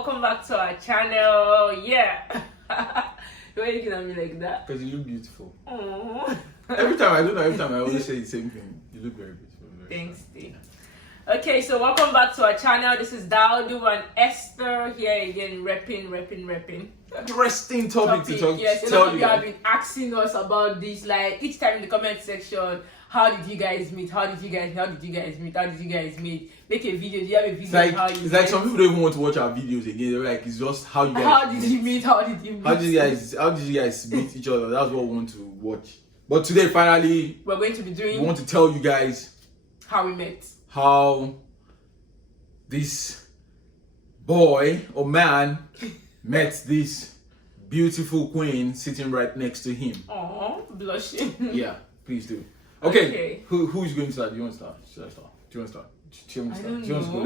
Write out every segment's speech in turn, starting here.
welcome back to our channel. Yeah. Why are you looking at me like that? Because you look beautiful. Aww. Every time I always say the same thing. You look very beautiful. Thanks, Steve. Okay, so welcome back to our channel. This is Daodu and Esther here again, repping. Interesting topic to talk. Yes, a lot of you have been asking us about this, like each time in the comment section. How did you guys meet? How did you guys meet? Make a video. Do you have a video of how you It's like some people don't even want to watch our videos again. They're like, it's just how you guys How did you meet? How did you guys meet each other? That's what we want to watch. But today, finally, we're going to be doing. We want to tell you guys how we met. How this boy or man met this beautiful queen sitting right next to him. Oh, blushing. Yeah, please do. Okay. Who's going to start? Do you want to start? Should I start? Do you want to start? Do you want to go?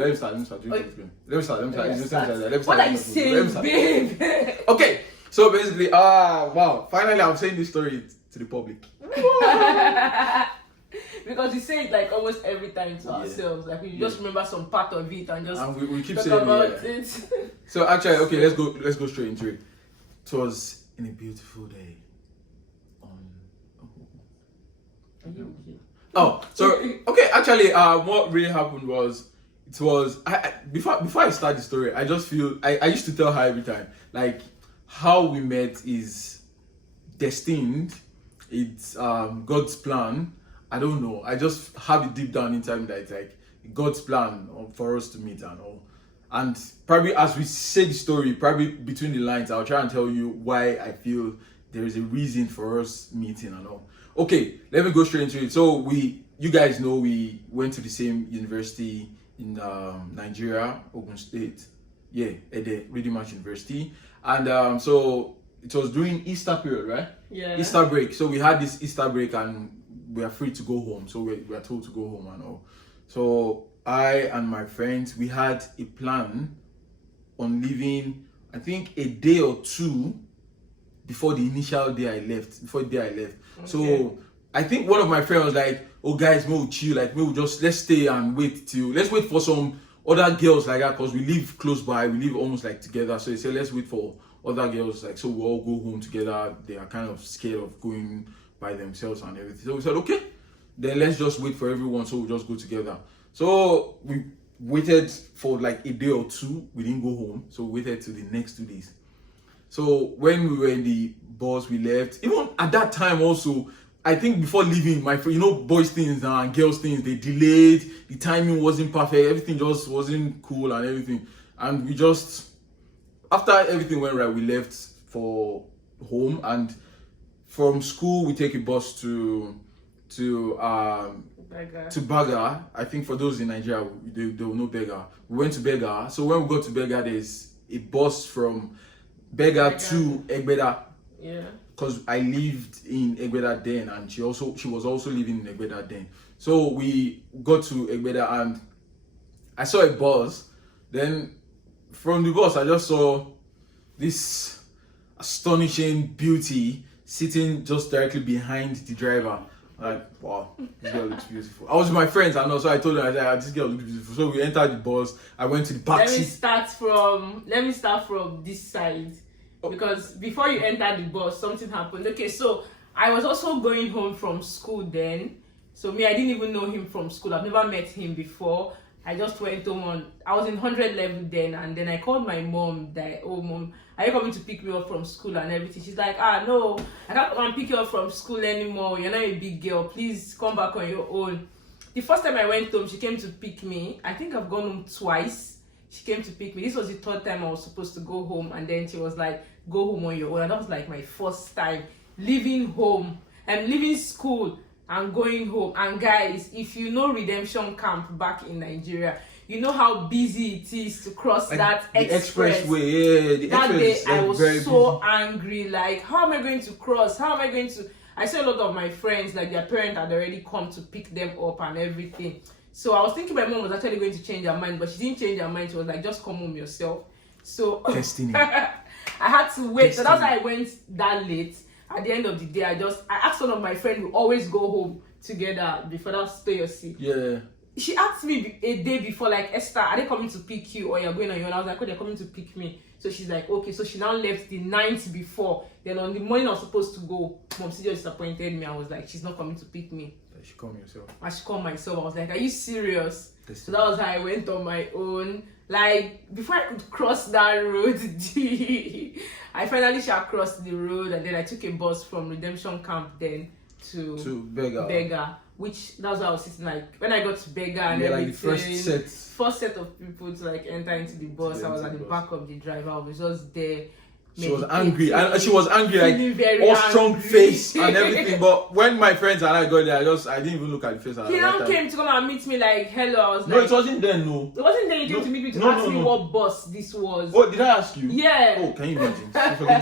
Let me start. What are you saying, babe? Okay, so basically, wow, finally I'm saying this story to the public. Because we say it like almost every time to ourselves. Like we just remember some part of it and just we keep talk saying about it. So actually, okay, let's go straight into it. It was in a beautiful day. Actually, what really happened was, before I start the story, I just feel I used to tell her every time, like, how we met is destined. It's God's plan. I don't know. I just have it deep down inside me that it's like God's plan for us to meet and all. And probably as we say the story, probably between the lines, I'll try and tell you why I feel there is a reason for us meeting and all. Okay, let me go straight into it. So you guys know we went to the same university in Nigeria, Ogun State. Yeah, at the Ready Match University. And so it was during Easter period, right? Yeah. Easter break. So we had this Easter break and we are free to go home. So we are told to go home and all. So I and my friends, we had a plan on leaving, I think a day or two before the initial day I left. Okay. So I think one of my friends was like, oh guys, we'll chill, like let's stay and let's wait for some other girls like that, because we live close by, we live almost like together. So they said let's wait for other girls, like, so we all go home together. They are kind of scared of going by themselves and everything. So we said, okay, then let's just wait for everyone, so we'll just go together. So we waited for like a day or two. We didn't go home, so we waited till the next 2 days. So when we were in the bus, we left. Even at that time also, I think before leaving, my friend, boys things and girls things, they delayed. The timing wasn't perfect. Everything just wasn't cool and everything. And we just, after everything went right, we left for home. And from school, we take a bus to Baga. I think for those in Nigeria, they will know Baga. We went to Baga. So when we got to Baga, there's a bus from Baga to Egbeda. Yeah. Because I lived in Egbeda then, and she was also living in Egbeda then. So we got to Egbeda and I saw a bus. Then from the bus, I just saw this astonishing beauty sitting just directly behind the driver. Like, wow, this girl looks beautiful. I was with my friends, and also I told them, this girl looks beautiful. So we entered the bus. I went to the back seat. Let me start from this side. Because before you enter the bus, something happened. Okay, so I was also going home from school then. So I didn't even know him from school. I've never met him before. I just went home I was in 100 level then, and then I called my mom that, oh mom, are you coming to pick me up from school and everything? She's like, no, I can't come and pick you up from school anymore. You're not a big girl. Please come back on your own. The first time I went home, she came to pick me. I think I've gone home twice. She came to pick me. This was the third time I was supposed to go home, and then she was like, go home on your own. And that was like my first time leaving home and leaving school and going home. And guys, if you know Redemption Camp back in Nigeria, you know how busy it is to cross that expressway. That day I was so angry. Like, how am I going to cross? I saw a lot of my friends, like their parents had already come to pick them up and everything. So I was thinking my mom was actually going to change her mind, but she didn't change her mind. She was like, just come home yourself. So Destiny. I had to wait. Destiny. So that's why I went that late. At the end of the day, I asked one of my friends, we always go home together before that stay or see. Yeah. she asked me a day before, like, Esther, are they coming to pick you or you're going on your own? I was like, oh, they're coming to pick me. So she's like, okay. So she now left the night before. Then on the morning I was supposed to go, Mom just disappointed me. I was like, she's not coming to pick me. She called yourself. I should call myself. I was like, are you serious? This So that was how I went on my own. Like, before I could cross that road, I finally shall cross the road, and then I took a bus from Redemption Camp then to Beggar, which that's why I was sitting, like, when I got to Beggar and everything, like the first set of people to like enter into the bus. I was at the back of the driver. I was just there. She was angry, and she was angry, like all strong face and everything. But when my friends and I got there, I didn't even look at the face. He now came to come and meet me, like, hello. I was no, like, it wasn't then. No, it wasn't then. You came to meet me to ask me what bus this was. Oh, did I ask you? Yeah. Oh, can you imagine?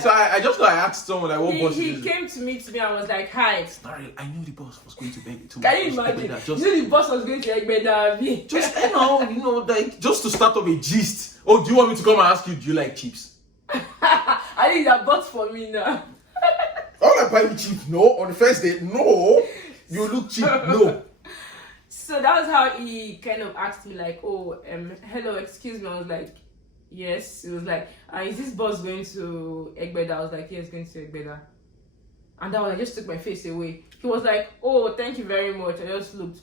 So I just I asked someone like, what bus he is came to meet me and was like, hi. Sorry, I knew the bus was going to beg to. Can you imagine? You knew the bus was going to Egbeda. Just like just to start up a gist. Oh, do you want me to come and ask you? Do you like chips? I think that bought for me now. I'm not buying cheap. No, on the first day, no. You look cheap. No. So that was how he kind of asked me, like, oh, hello, excuse me. I was like, yes. He was like, is this bus going to Egbeda? I was like, yes, going to Egbeda. And that was, I just took my face away. He was like, oh, thank you very much. I just looked.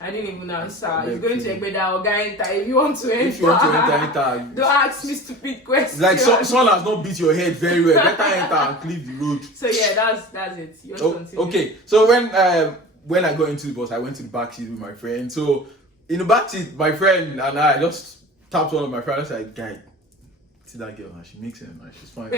I didn't even answer. He's going to Egbeda or Gaenta. If you want to enter, don't ask me stupid questions. Like someone has not beat your head very well. Better enter and clear the road. So yeah, that's it. Okay. So when I got into the bus, I went to the back seat with my friend. So in the back seat, my friend and I just tapped one of my friends. I was like, guy, see that girl, man, she makes it, man, she's fine.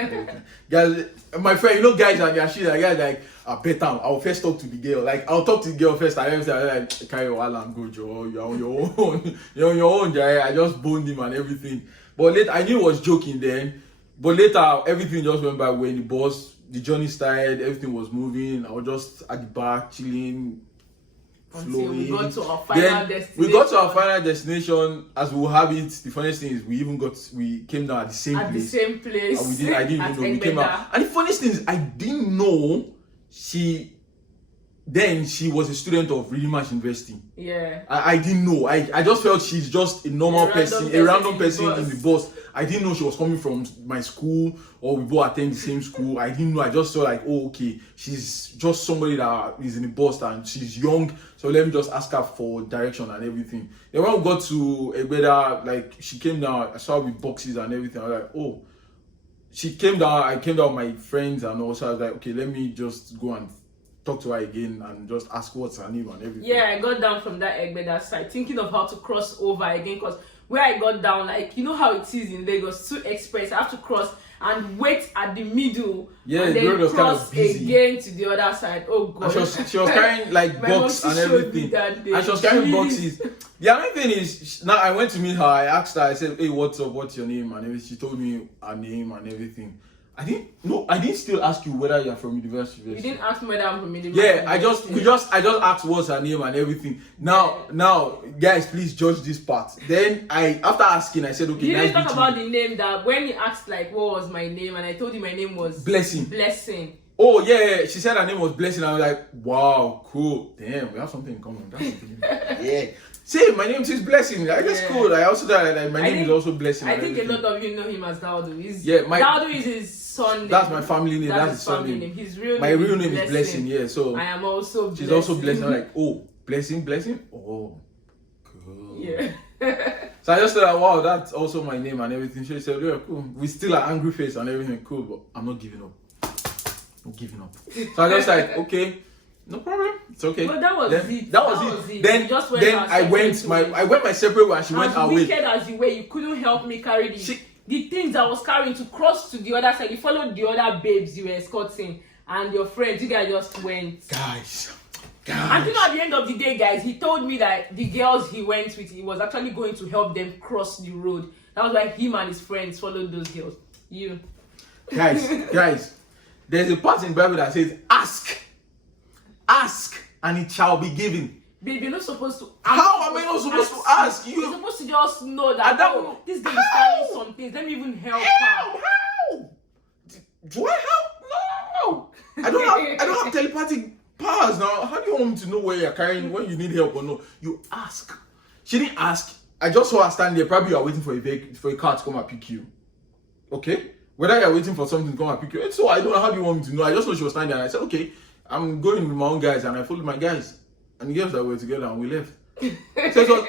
Guys, my friend, guys, and they're shit, like, guys, like, I bet I'll first talk to the girl. Like, I'll talk to the girl first, and everything. I'm like, carry your wall and go, Joe. You're on your own. You're on your own, Jay. I just boned him and everything. But later, I knew he was joking then. But later, everything just went by when the journey started, everything was moving. I was just at the back, chilling. Until we got to our final destination. We got to our final destination, as we will have it. The funniest thing is we came down at the same place. At the same place. And I didn't even know. We came out. And the funniest thing is I didn't know she was a student of Redeemers University. Yeah. I didn't know. I just felt she's just a normal person, a random person in the bus. I didn't know she was coming from my school or we both attend the same school. I didn't know. I just felt like, oh, okay, she's just somebody that is in the bus and she's young. So let me just ask her for direction and everything. Then when we got to Egbeda, like she came down, I saw her with boxes and everything. I was like, oh. She came down, I came down with my friends and also I was like, okay, let me just go and talk to her again and just ask what's her name and everything. Yeah, I got down from that Egbeda side thinking of how to cross over again, because where I got down, like, you know how it is in Lagos, 2 express, I have to cross and wait at the middle, and then cross again to the other side. Oh god. And she was carrying like boxes and everything. And she was carrying boxes. The other thing is, now I went to meet her, I asked her, I said, hey, what's up, what's your name and everything. She told me her name and everything. I didn't still ask you whether you're from university. You didn't ask me whether I'm from university. Yeah, I just asked what's her name and everything. Now, guys, please judge this part. Then after asking, I said, okay. You didn't talk about the name. That when you asked like what was my name, and I told you my name was Blessing. Oh yeah, she said her name was Blessing. I was like, wow, cool. Damn, we have something in common. That's something. Yeah. See, my name is Blessing. Like, that's cool. I also thought that my name is also Blessing. I think a lot of you know him as Daodu. Daodu is his son name. That's my family name. That's his son name. His real name. My real name is Blessing. Yeah, so I am also Blessing. She's also Blessing. I'm like, oh, Blessing. Oh, cool. Yeah. So I just thought, wow, that's also my name and everything. She said, yeah, cool. We still are angry face and everything, cool, but I'm not giving up. So I just like, okay. No problem. It's okay. But that was it. That was it. Then I went my separate way and she went her way. As wicked as you were, you couldn't help me carry the things I was carrying to cross to the other side. You followed the other babes you were escorting and your friends. You guys just went. Guys. And you know, at the end of the day, guys, he told me that the girls he went with, he was actually going to help them cross the road. That was why him and his friends followed those girls. You. Guys, there's a part in the Bible that says, ask and it shall be given. Babe, you're not supposed to ask. How am I not supposed to ask? You're supposed to just know that this girl is carrying some things. Let me even help her. How? Do I help? No. I don't have telepathic powers now. How do you want me to know where you're carrying, when you need help or no? You ask. She didn't ask. I just saw her stand there. Probably you are waiting for a car to come and pick you. Okay? Whether you are waiting for something to come and pick you. And so I don't know how do you want me to know. I just know she was standing there. And I said, okay, I'm going with my own guys, and I followed my guys. And the girls that were together, and we left. So it was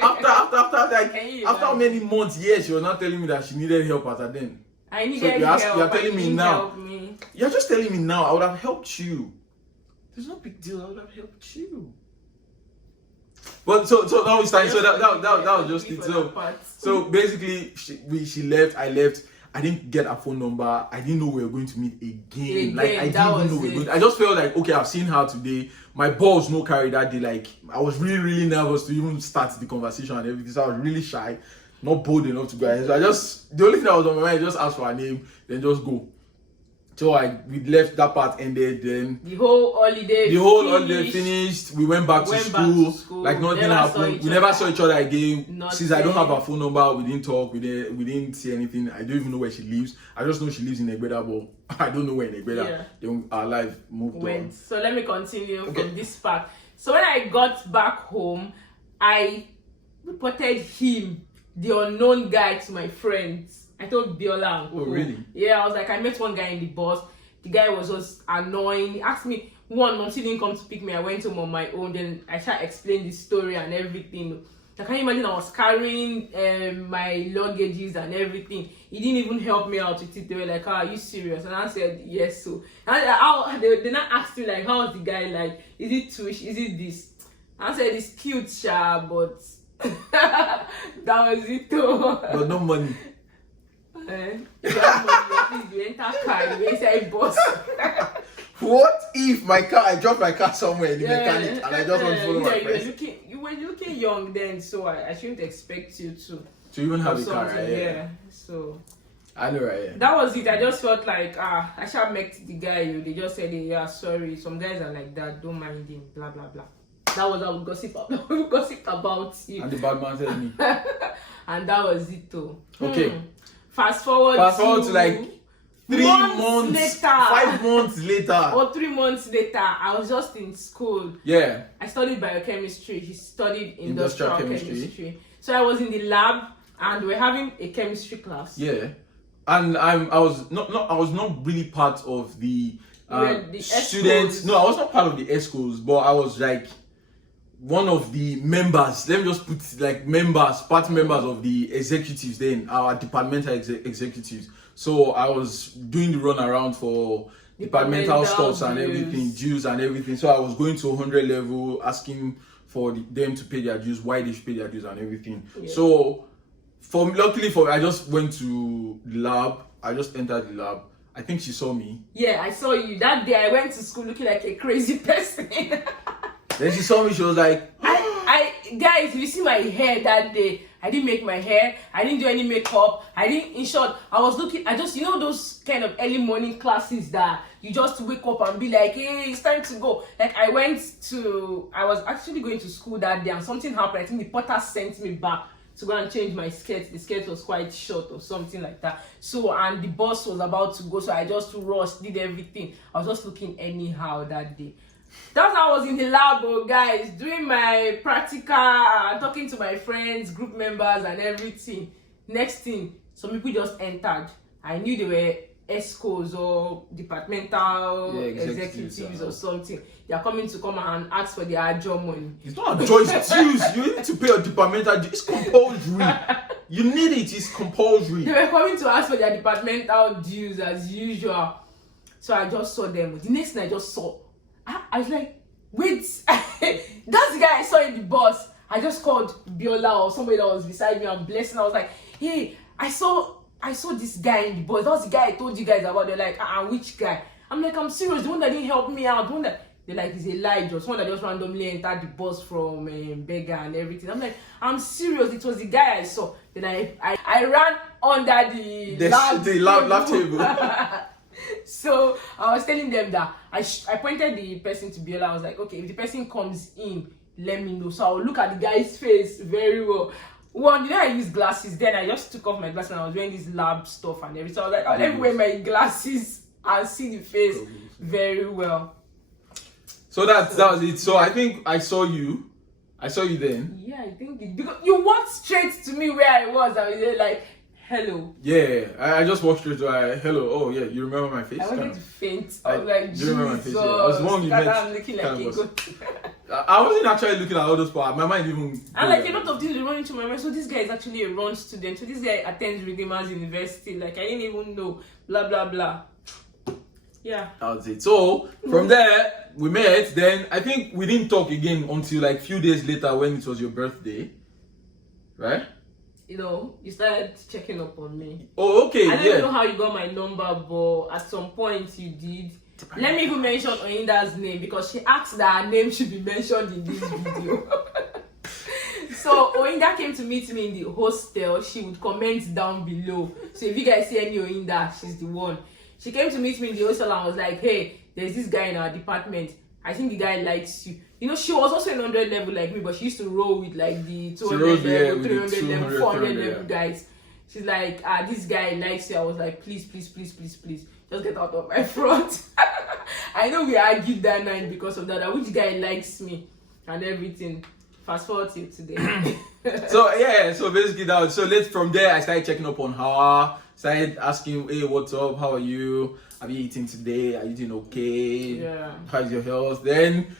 after many months, yes, she was not telling me that she needed help at her then. I needed help. You're telling me now. Help me. You're just telling me now. I would have helped you. There's no big deal. I would have helped you. But so now we started. So that was just it. So basically, she left. I left. I didn't get her phone number. I didn't know we were going to meet again. Like I didn't even know we were going. I just felt like, okay, I've seen her today. My balls no carry that day. Like I was really, really nervous to even start the conversation and everything. So I was really shy, not bold enough to go ahead. So the only thing that was on my mind, just ask for her name, then just go. So we left, that part ended, then the whole holiday finished. We went back to school. Like nothing happened. We never saw each other again. Since I don't have her phone number, we didn't talk, we didn't see anything. I don't even know where she lives. I just know she lives in Egbeda, but I don't know where in Egbeda. Then our life moved on. So let me continue from this part. So when I got back home, I reported him, the unknown guy, to my friends. I told Biola. Oh, really? Yeah, I was like, I met one guy in the bus. The guy was just annoying. He asked me, Mom, she didn't come to pick me. I went home on my own. Then I tried to explain the story and everything. I can you imagine I was carrying my luggages and everything. He didn't even help me out with it. They were like, are you serious? And I said, yes. So and they not asked me, like, how's the guy like? Is it Twitch? Is it this? I said, it's cute, but that was it too. But no money. If you have money, at least you enter car, you inside bus. What if I dropped my car somewhere in the mechanic and I just want to follow my friends? You were looking young then, so I shouldn't expect you to even have a car, right? Yeah. So I know, right? Yeah. That was it. I just felt like I should have met the guy. They just said, yeah, sorry. Some guys are like that. Don't mind him. Blah blah blah. That was how we gossip about him. And the bad man said me. And that was it too. Okay. Fast forward to like 3 months later. 5 months later. Or 3 months later, I was just in school. Yeah. I studied biochemistry. He studied industrial chemistry. So I was in the lab and we were having a chemistry class. Yeah. And I was not really part of the students. No, I was not part of the ESCOs, but I was like one of the members. Let me just put like part members of the executives then, our departmental executives. So I was doing the run around for departmental stuffs and everything, dues and everything. So I was going to 100 level, asking for them to pay their dues, why they should pay their dues and everything. Yeah. So luckily for me, I just went to the lab. I just entered the lab. I think she saw me. Yeah, I saw you. That day I went to school looking like a crazy person. Then she saw me, she was like, guys, if you see my hair that day, I didn't make my hair, I didn't do any makeup, in short, I just, those kind of early morning classes that you just wake up and be like, hey, it's time to go. Like I was actually going to school that day and something happened. I think the porter sent me back to go and change my skirt. The skirt was quite short or something like that. So, and the bus was about to go, so I just rushed, did everything. I was just looking anyhow that day. That's how I was in the lab, guys, doing my practical, talking to my friends, group members and everything. Next thing, some people just entered. I knew they were ESCOs or departmental executives or something. They are coming to come and ask for their job money. It's not a choice, it's dues. You need to pay your departmental dues. It's compulsory. You need it, it's compulsory. They were coming to ask for their departmental dues as usual. So I just saw them. The next thing I just saw, I was like, wait, that's the guy I saw in the bus. I just called Biola or somebody that was beside me and blessing. I was like, hey, I saw this guy in the bus. That was the guy I told you guys about. They're like, which guy? I'm like, I'm serious. The one that didn't help me out. The one that they're like, it's Elijah. Someone that just randomly entered the bus from Beggar and everything. I'm like, I'm serious. It was the guy I saw. Then I ran under the lab table. So I was telling them that I pointed the person to Biola. I was like, okay, if the person comes in, let me know. So I'll look at the guy's face very well. One, I use glasses. Then I just took off my glasses and I was wearing this lab stuff and everything. So I was like, let me wear my glasses and see the face very well. So that was it. So I think I saw you. I saw you then. Yeah, I think because you walked straight to me where I was. I was there like, hello. Yeah, I just walked straight to hello. Oh yeah, you remember my face? I wanted to faint. I was like, do you remember my face? Jesus. Yeah. I was the one you met. I'm looking like a goat. I wasn't actually looking at all those parts. My mind even. And like a lot of things were running to my mind. So this guy is actually a run student. So this guy attends Redeemers University. Like I didn't even know. Blah blah blah. Yeah. That was it. So from there we met. Then I think we didn't talk again until like few days later when it was your birthday, right? You know, you started checking up on me. Oh, okay. I don't even know how you got my number, but at some point you did. Let me even mention Oyinda's name because she asked that her name should be mentioned in this video. So Oyinda came to meet me in the hostel. She would comment down below. So if you guys see any Oyinda, she's the one. She came to meet me in the hostel and was like, hey, there's this guy in our department. I think the guy likes you. You know, she was also in 100 level like me, but she used to roll with like the 200 level, 300 level, 400 level guys. She's like, this guy likes you. I was like, please, please, please, please, please, just get out of my front. I know we argued that night because of that. Which guy likes me and everything. Fast forward till today. So yeah, so basically that was, so let's from there I started checking up on her, started asking, hey, what's up, how are you, have you eaten today, are you doing okay, Yeah. how's your health? Then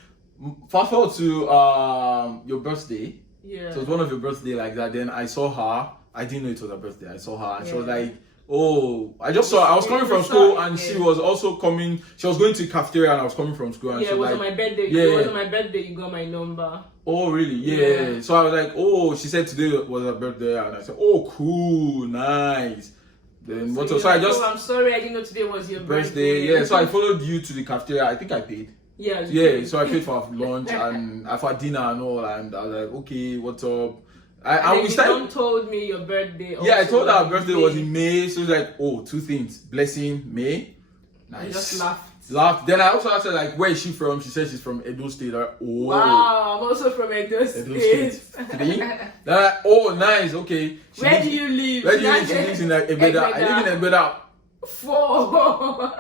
fast forward to your birthday. Yeah. So it was one of your birthday like that. Then I saw her, I didn't know it was her birthday, I saw her and she was Yeah. like, oh, I just saw, I was coming from school and she was also coming, she was going to the cafeteria and I was coming from school and Yeah, she it was like, on my birthday. yeah. It was on my birthday you got my number. oh really? Yeah. So I was like, oh, she said today was her birthday and I said, oh cool, nice. Then what? So I just, oh, I'm sorry, I didn't know today was your birthday. Yeah, so I followed you to the cafeteria. I think I paid. Yeah. Yeah, so I paid for lunch and for dinner and all, and I was like, okay, what's up? And we started. Told me your birthday. Yeah, I told her her birthday was in May, so it's like, oh, two things: blessing, May. Nice. I just laughed. Then I also asked her like, where is she from? She said she's from Edo State. Like, oh, wow, I'm also from Edo State. Three. Like, oh, nice. Okay. Where do you live? Where do you live? She lives in like Egbeda. I live in Egbeda. 4.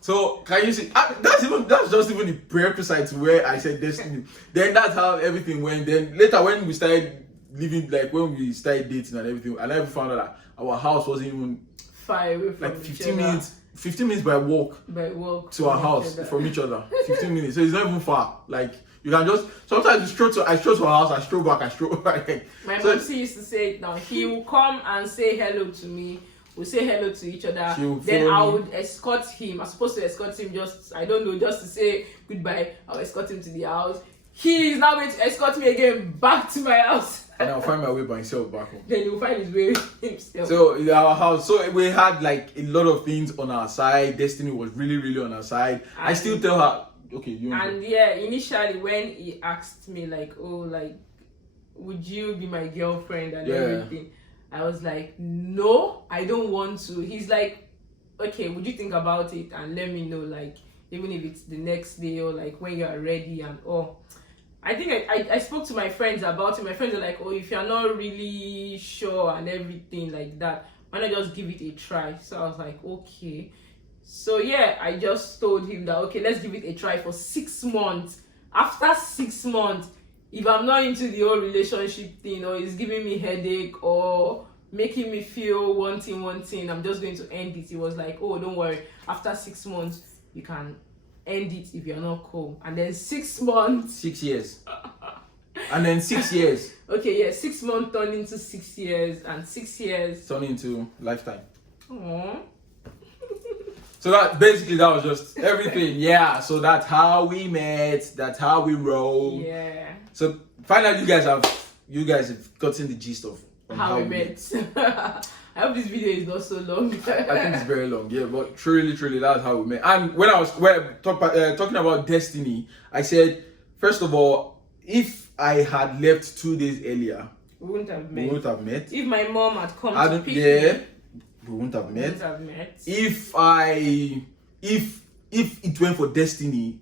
So can you see? That's just even the prerequisite to where I said destiny. Then that's how everything went. Then later when we started living, like when we started dating and everything, and I found out that our house wasn't even far away from like 15 minutes. 15 minutes by walk to our house from each other. 15 minutes. So it's not even far. Like you can just sometimes I stroll to our house, I stroll back, I stroll back. My mom used to say it now. He will come and say hello to me. We'll say hello to each other. Then I would escort him. I'm supposed to escort him just to say goodbye. I'll escort him to the house. He is now going to escort me again back to my house. And I'll find my way by myself back home. Then he'll find his way himself. So in our house, so we had like a lot of things on our side. Destiny was really, really on our side. And I still tell her, okay, you. And yeah, initially when he asked me like, oh, like, would you be my girlfriend and everything, I was like, no, I don't want to. He's like, okay, would you think about it and let me know, like, even if it's the next day or like when you are ready and all. I think I spoke to my friends about it. My friends are like, oh, if you're not really sure and everything like that, why not just give it a try? So I was like, okay. So yeah, I just told him that, okay, let's give it a try for 6 months. After 6 months, if I'm not into the whole relationship thing or it's giving me headache or making me feel one thing, I'm just going to end it. He was like, oh, don't worry. After 6 months, you can end it if you're not cool. And then 6 months. 6 years. And then 6 years. Okay, yeah, 6 months turned into 6 years, and 6 years turned into lifetime. Aww. So that was just everything. Yeah. So that's how we met. That's how we roll. Yeah. So finally, you guys have gotten the gist of how we met. I hope this video is not so long. I think it's very long, yeah. But truly, that's how we met. And when I was talking about destiny, I said, first of all, if I had left 2 days earlier, we wouldn't have met. If my mom had come to pick me, we wouldn't have met. If it went for destiny,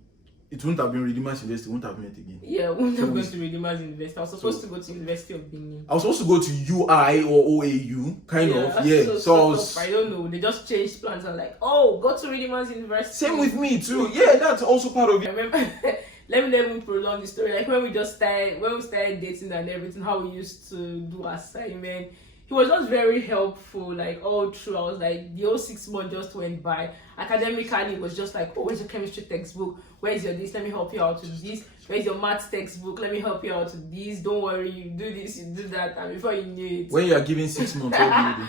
it wouldn't have been Redeemers University. We wouldn't have met again. Yeah, we wouldn't have gone to Redeemers University. I was supposed to go to University of Benin. I was supposed to go to UI or OAU, kind of. Yeah. So I don't know. They just changed plans and like, oh, go to Redeemers University. Same with me too. Yeah, that's also part of it. I remember let me prolong the story. Like when we started dating and everything, how we used to do assignment. He was just very helpful, like all through. I was like, the whole 6 months just went by. Academically, it was just like, oh, where's your chemistry textbook? Where's your this? Let me help you out with this. Where's your maths textbook? Let me help you out with this. Don't worry, you do this, you do that. And before you knew it, when you are given 6 months, what do you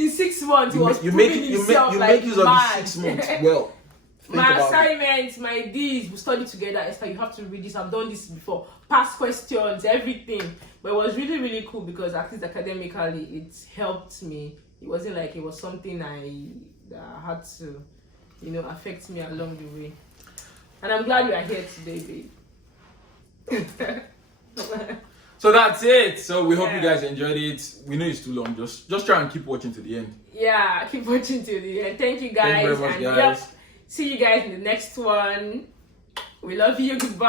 do? in 6 months, he was you proving himself like make use of the mad. 6 months. Well, think My about it. assignments, my this, we study together. Esther, you have to read this. I've done this before. Past questions, everything. But it was really, really cool because at least academically, it helped me. It wasn't like it was something that had to, affect me along the way. And I'm glad you are here today, babe. So that's it. So we hope you Yeah. guys enjoyed it. We know it's too long. Just try and keep watching to the end. Yeah, keep watching till the end. Thank you guys. Thank you very much, and guys. See you guys in the next one. We love you. Goodbye.